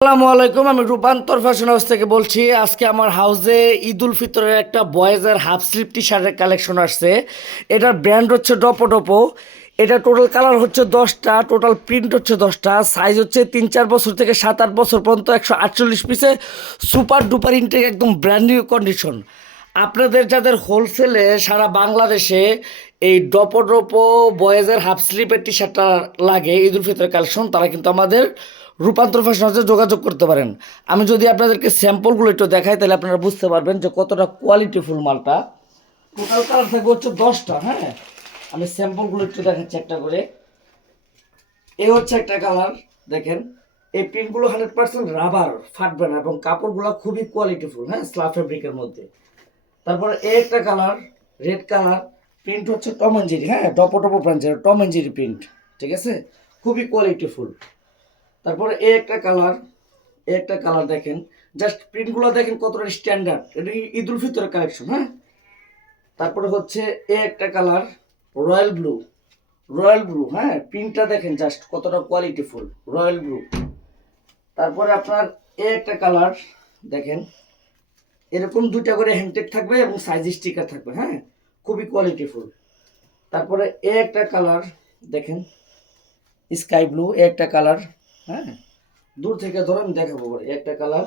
আসসালামু আলাইকুম। আমি রূপান্তর ফ্যাশন হাউস থেকে বলছি। আজকে আমার হাউসে ঈদ উল ফিতরের একটা বয়েজের হাফ স্লিভ টি শার্টের কালেকশন আসছে। এটার ব্র্যান্ড হচ্ছে ডপো ডপো। এটা টোটাল কালার হচ্ছে 10টা, টোটাল প্রিন্ট হচ্ছে 10টা, সাইজ হচ্ছে 3-4 বছর থেকে 7-8 বছর পর্যন্ত, 148 পিসে সুপার ডুপার ইনটেক, একদম ব্র্যান্ড নিউ কন্ডিশন। আপনাদের যাদের হোলসেলে সারা বাংলাদেশে এই ডপো ডপো বয়েজের হাফ স্লিভের টি শার্টটা লাগে ঈদ উল ফিতরের কালেকশন, তারা কিন্তু আমাদের রূপান্তর ফ্যাশন হাউসে যোগাযোগ করতে পারেন। আমি যদি আপনাদেরকে স্যাম্পলগুলো একটু দেখাই তাহলে আপনারা বুঝতে পারবেন যে কতটা কোয়ালিটিফুল মালটা। টোটাল কালার থাকবে হচ্ছে 10টা। হ্যাঁ, আমি স্যাম্পলগুলো একটু দেখাচ্ছি একটা করে। এই হচ্ছে একটা কালার, দেখেন। এই প্রিন্টগুলো 100% রাবার, ফাটবে না, এবং কাপড়গুলো খুবই কোয়ালিটিফুল। হ্যাঁ, স্লাব ফেব্রিকের মধ্যে। তারপরে এই একটা কালার, রেড কালার, প্রিন্ট হচ্ছে টম অ্যান্ড জেরি। হ্যাঁ, টপো টপো ব্রাঞ্চের টম অ্যান্ড জেরি প্রিন্ট, ঠিক আছে, খুবই কোয়ালিটিফুল। তারপরে এই একটা কালার, এই একটা কালার দেখেন, জাস্ট প্রিন্টগুলো দেখেন কতটা স্ট্যান্ডার্ড। এটা ঈদ উল ফিতরের কালেকশন। হ্যাঁ, তারপরে হচ্ছে এই একটা colour, royal blue, royal blue. হ্যাঁ, প্রিন্টটা দেখেন জাস্ট কতটা কোয়ালিটিফুল, রয়্যাল ব্লু। তারপরে আপনার এই একটা কালার দেখেন, এরকম দুইটা করে হ্যান্ডটেক থাকবে এবং সাইজ স্টিকার থাকবে। হ্যাঁ, খুবই কোয়ালিটিফুল। তারপরে এই একটা কালার দেখেন, স্কাই ব্লু, একটা কালার। হ্যাঁ, দূর থেকে ধরে আমি দেখাবো করে একটা কালার।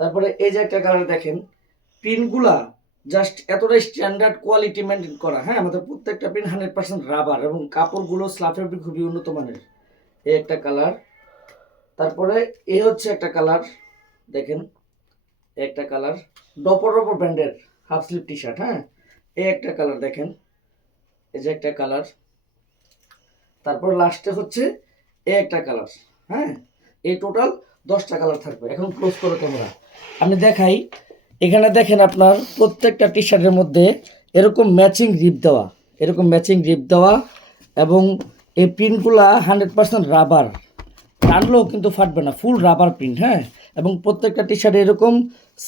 তারপরে এই যে একটা কালার দেখেন, পিনগুলা জাস্ট এতটা স্ট্যান্ডার্ড কোয়ালিটি মেনটেন করা। হ্যাঁ, আমাদের প্রত্যেকটা পিন 100% রাবার, এবং কাপড়গুলো স্লাফ ফেব্রিক খুবই উন্নত মানের। এই একটা কালার। তারপরে এই হচ্ছে একটা কালার দেখেন, একটা কালার, ডপো ডপো ব্র্যান্ডের হাফ স্লিভ টি শার্ট। হ্যাঁ, এই একটা কালার দেখেন, এই যে একটা কালার। তারপর লাস্টে হচ্ছে এই একটা কালার। হ্যাঁ, এই টোটাল 10টা কালার থাকবে। এখন ক্লোজ করো ক্যামেরা, আমি দেখাই। এখানে দেখেন আপনার প্রত্যেকটা টি শার্টের মধ্যে এরকম ম্যাচিং রিপ দেওয়া, এরকম ম্যাচিং রিপ দেওয়া, এবং এই প্রিন্টগুলা 100% রাবার, টানলেও কিন্তু ফাটবে না, ফুল রাবার প্রিন্ট। হ্যাঁ, এবং প্রত্যেকটা টি শার্টে এরকম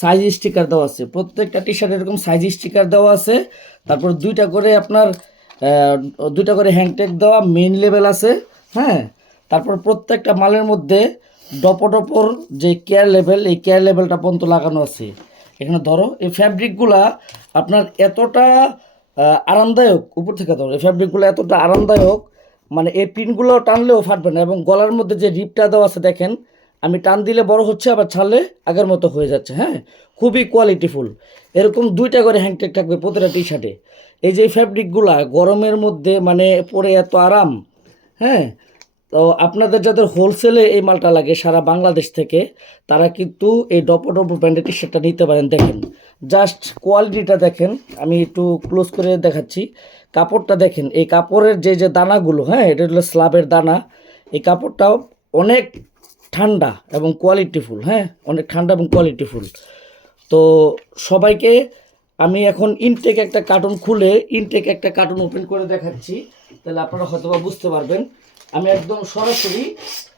সাইজ স্টিকার দেওয়া আছে, প্রত্যেকটা টি শার্টে এরকম সাইজ স্টিকার দেওয়া আছে। তারপর দুইটা করে আপনার দুইটা করে হ্যান্ডটেক দেওয়া মেইন লেভেল আছে। হ্যাঁ, তারপর প্রত্যেকটা মালের মধ্যে ডপো ডপোর যে কেয়ার লেভেল, এই কেয়ার লেভেলটা পর্যন্ত লাগানো আছে। এখানে ধরো এই ফ্যাব্রিকগুলা আপনার এতটা আরামদায়ক, উপর থেকে ধরো এই ফ্যাব্রিকগুলো এতটা আরামদায়ক, মানে এই পিনগুলো টানলেও ফাটবে না। এবং গলার মধ্যে যে রিপটা দেওয়া আছে দেখেন, আমি টান দিলে বড় হচ্ছে, আবার ছাড়লে আগের মতো হয়ে যাচ্ছে। হ্যাঁ, খুবই কোয়ালিটিফুল। এরকম দুইটা করে হ্যাংটেক থাকবে প্রতিটা টি শার্টে। এই যে ফ্যাব্রিকগুলা গরমের মধ্যে মানে পরে এত আরাম। হ্যাঁ, তো আপনাদের যাদের হোলসেলে এই মালটা লাগে সারা বাংলাদেশ থেকে, তারা কিন্তু এই ডপো ডপো ব্র্যান্ডের টি শার্টটা নিতে পারেন। দেখেন জাস্ট কোয়ালিটিটা দেখেন, আমি একটু ক্লোজ করে দেখাচ্ছি। কাপড়টা দেখেন, এই কাপড়ের যে যে দানাগুলো, হ্যাঁ, এটা হলো স্লাবের দানা। এই কাপড়টাও অনেক ঠান্ডা এবং কোয়ালিটিফুল। হ্যাঁ, অনেক ঠান্ডা এবং কোয়ালিটিফুল। তো সবাইকে আমি এখন ইনটেক একটা কার্টুন খুলে, ইনটেক একটা কার্টুন ওপেন করে দেখাচ্ছি, তাহলে আপনারা হয়তো বা বুঝতে পারবেন। আমি একদম সরাসরি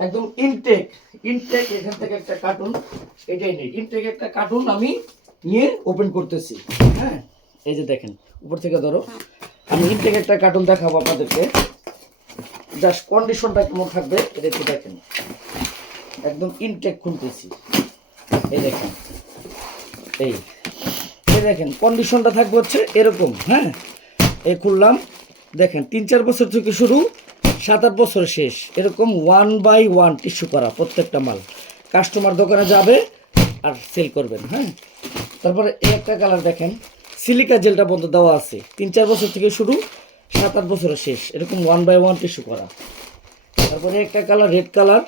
একদম ইনটেক ইনটেক এখান থেকে একটা কার্টুন, এটাই নেই, ইনটেক একটা কার্টুন আমি নিয়ে ওপেন করতেছি। হ্যাঁ, এই যে দেখেন, উপর থেকে ধরো, আমি ইনটেক একটা কার্টুন দেখাবো আপনাদেরকে। জাস্ট কন্ডিশনটা কেমন থাকবে এটা একটু দেখেন। একদম ইনটেক খুলতেছি, এই দেখেন, এই এই দেখেন কন্ডিশনটা থাকবে হচ্ছে এরকম। হ্যাঁ, এই খুললাম, দেখেন 3-4 বছর থেকে শুরু, 7-8 বছর শেষ, এরকম 1/1 টিস্যু করা প্রত্যেকটা মাল। কাস্টমার দোকানে যাবে আর সেল করবেন। হ্যাঁ, তারপরে এই একটা কালার দেখেন, সিলিকা জেলটা বন্ধ দেওয়া আছে, 3-4 বছর থেকে শুরু, 7-8 বছরের শেষ, এরকম 1/1 টিস্যু করা। তারপরে একটা কালার, রেড কালার,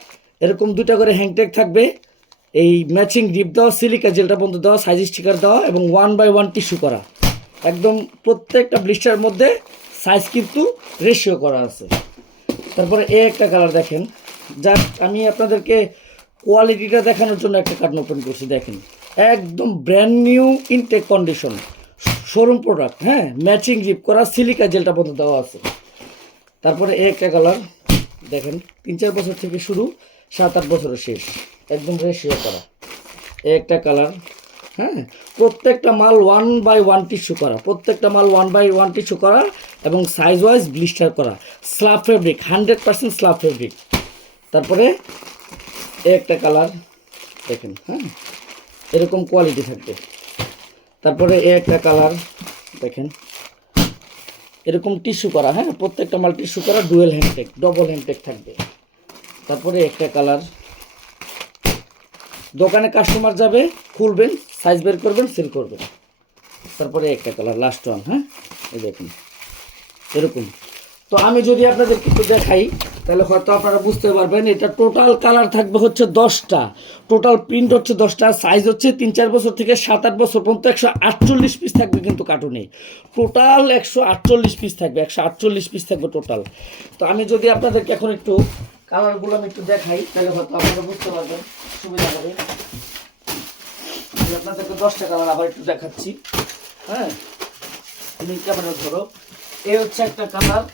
এরকম দুইটা করে হ্যাংটেক থাকবে, এই ম্যাচিং রিপ দেওয়া, সিলিকা জেলটা বন্ধ দেওয়া, সাইজ স্টিকার দেওয়া, এবং 1/1 টিস্যু করা। একদম প্রত্যেকটা ব্লিস্টারের মধ্যে সাইজ কিন্তু রেশিও করা আছে। তারপরে এই একটা কালার দেখেন, জাস্ট আমি আপনাদেরকে কোয়ালিটিটা দেখানোর জন্য একটা কার্টন ওপেন করছি। দেখেন একদম brand new intake condition, showroom product. হ্যাঁ, ম্যাচিং রিপ করা, সিলিকা জেলটা বন্ধ দেওয়া আছে। তারপরে এই একটা কালার দেখেন, 3-4 বছর থেকে শুরু, 7-8 বছরের শেষ, একদম রেশিও করা। এই একটা কালার। হ্যাঁ, প্রত্যেকটা মাল 1/1 টিস্যু করা, প্রত্যেকটা মাল 1/1 টিস্যু করা, এবং সাইজ ওয়াইজ ব্লিস্টার করা, স্লাব ফেব্রিক, 100% স্লাব ফেব্রিক। তারপরে একটা কালার দেখেন, হ্যাঁ এরকম কোয়ালিটি থাকবে। তারপরে একটা কালার দেখেন, এরকম টিস্যু করা, হ্যাঁ প্রত্যেকটা মাল টিস্যু করা, ডুয়েল হ্যান্ডটেক, ডবল হ্যান্ডটেক থাকবে। তারপরে একটা কালার, দোকানে কাস্টমার যাবে, খুলবেন, সাইজ বের করবেন, সেল করবেন। তারপরে একটা কালার লাস্ট ওয়ান, হ্যাঁ এই দেখুন এরকম। তো আমি যদি আপনাদের কিছু দেখাই তাহলে হয়তো আপনারা বুঝতে পারবেন। এটা টোটাল কালার থাকবে হচ্ছে 10টা, টোটাল প্রিন্ট হচ্ছে 10টা, সাইজ হচ্ছে 3-4 বছর থেকে 7-8 বছর পর্যন্ত। 148 পিস থাকবে কিন্তু কার্টুনে, টোটাল 148 পিস থাকবে, 148 পিস থাকবে টোটাল। তো আমি যদি আপনাদেরকে এখন একটু কালারগুলো আমি একটু দেখাই তাহলে হয়তো আপনারা বুঝতে পারবেন, সুবিধা হবে। আমি আপনাদেরকে 10টা কালার আবার একটু দেখাচ্ছি, হ্যাঁ তুমি ক্যামেরা ধরো। এ হচ্ছে একটা কালার,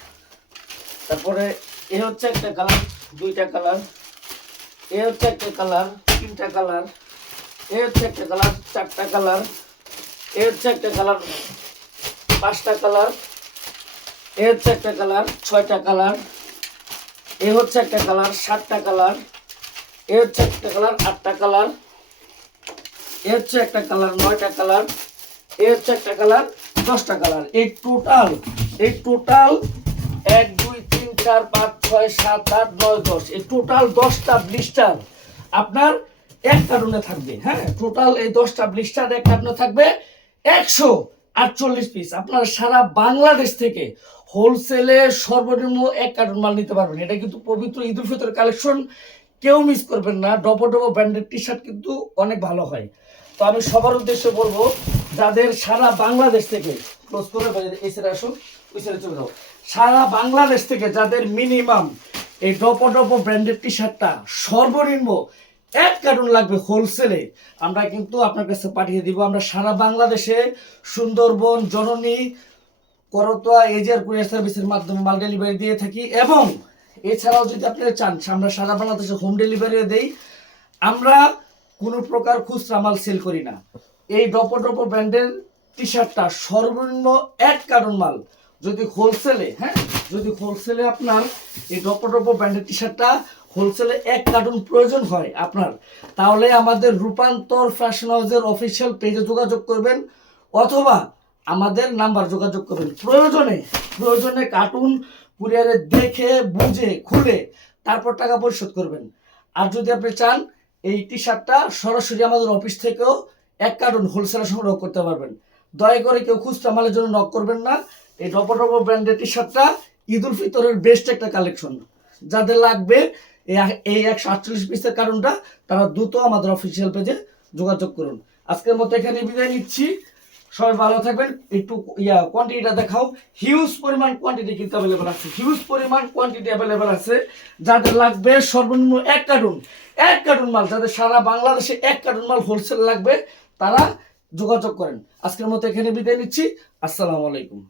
তারপরে এ হচ্ছে একটা কালার, 2টা কালার, এ হচ্ছে একটা কালার, 3টা কালার, এ হচ্ছে একটা কালার, 4টা কালার, এ হচ্ছে একটা কালার, 5টা কালার, এ হচ্ছে একটা কালার, 6টা কালার, এ হচ্ছে একটা কালার, 7টা কালার, এ হচ্ছে একটা কালার, 8টা কালার, এ হচ্ছে একটা কালার, 9টা কালার, এ হচ্ছে একটা কালার, 10টা কালার। এই টোটাল 1 2 3 4 5 6 7 8 9 10, এই টোটাল 10টা ব্লিস্টার আপনার এক কার্টুনে থাকবে। হ্যাঁ টোটাল এই 10টা ব্লিস্টার এক কার্টুনে থাকবে 148 পিস। আপনার সারা বাংলাদেশ থেকে হোলসেলে সর্বনিম্ন এক কার্টুন মাল নিতে পারবেন। এটা কিন্তু পবিত্র ঈদ উল ফিতর কালেকশন, কেউ মিস করবেন না। ডবো ডবো ব্র্যান্ডের টি শার্ট কিন্তু অনেক ভালো হয়। তো আমি সবার উদ্দেশ্যে বলবো, যাদের সারা বাংলাদেশ থেকে, ক্লোজ করে এই সাইডে আসুন, ওই সাইডে চলে যাও, সারা বাংলাদেশ থেকে যাদের মিনিমাম এই ডপো ডপো ব্র্যান্ডের টি শার্টটা সর্বনিম্ন এক কার্টুন লাগবে হোলসেলে, আমরা কিন্তু আপনার কাছে পাঠিয়ে দিব। আমরা সারা বাংলাদেশে সুন্দরবন, জননী, করতোয়া, এজিআর কুরিয়ার সার্ভিসের মাধ্যমে মাল ডেলিভারি দিয়ে থাকি। এবং এছাড়াও যদি আপনারা চান আমরা সারা বাংলাদেশে হোম ডেলিভারিও দেই। আমরা কোনো প্রকার খুচরা মাল সেল করি না। এই ডপো ডপো ব্র্যান্ডের টি শার্টটা সর্বনিম্ন এক কার্টুন মাল যদি হোলসেলে, হ্যাঁ যদি হোলসেলে আপনার এই ডপো ডপো ব্র্যান্ডের টি শার্টটা হোলসেলে এক কার্টুন প্রয়োজন হয় আপনার, তাহলে আমাদের রূপান্তর ফ্যাশন হাউসের অফিসিয়াল পেজে যোগাযোগ করবেন, অথবা আমাদের নাম্বার যোগাযোগ করবেন। প্রয়োজনে কার্টুন কুরিয়ারে দেখে বুঝে খুলে তারপর টাকা পরিশোধ করবেন। আর যদি আপনি চান এই টি শার্টটা সরাসরি আমাদের অফিস থেকেও এক কার্টুন হোলসেলে সংগ্রহ করতে পারবেন। দয়া করে কেউ খুচরা মালের জন্য নক করবেন না। এই ডপো ডপো ব্র্যান্ডের টি শার্টটা ঈদ উল ফিতরের বেস্ট একটা কালেকশন। যাদের লাগবে এই 148 পিসের কার্টুনটা, তারা দ্রুত আমাদের অফিসিয়াল পেজে যোগাযোগ করুন। আজকের মতো এখানে বিদায় নিচ্ছি, সবাই ভালো থাকবেন। একটু কোয়ান্টিটিটা দেখাও। হিউজ পরিমাণ কোয়ান্টিটি কিন্তু অ্যাভেলেবেল আছে, হিউজ পরিমাণ কোয়ান্টিটি অ্যাভেলেবেল আছে। যাদের লাগবে সর্বনিম্ন এক কার্টুন মাল, যাদের সারা বাংলাদেশে এক কার্টুন মাল হোলসেল লাগবে, তারা যোগাযোগ করেন। আজকের মতো এখানে বিদায় নিচ্ছি। আসসালামু আলাইকুম।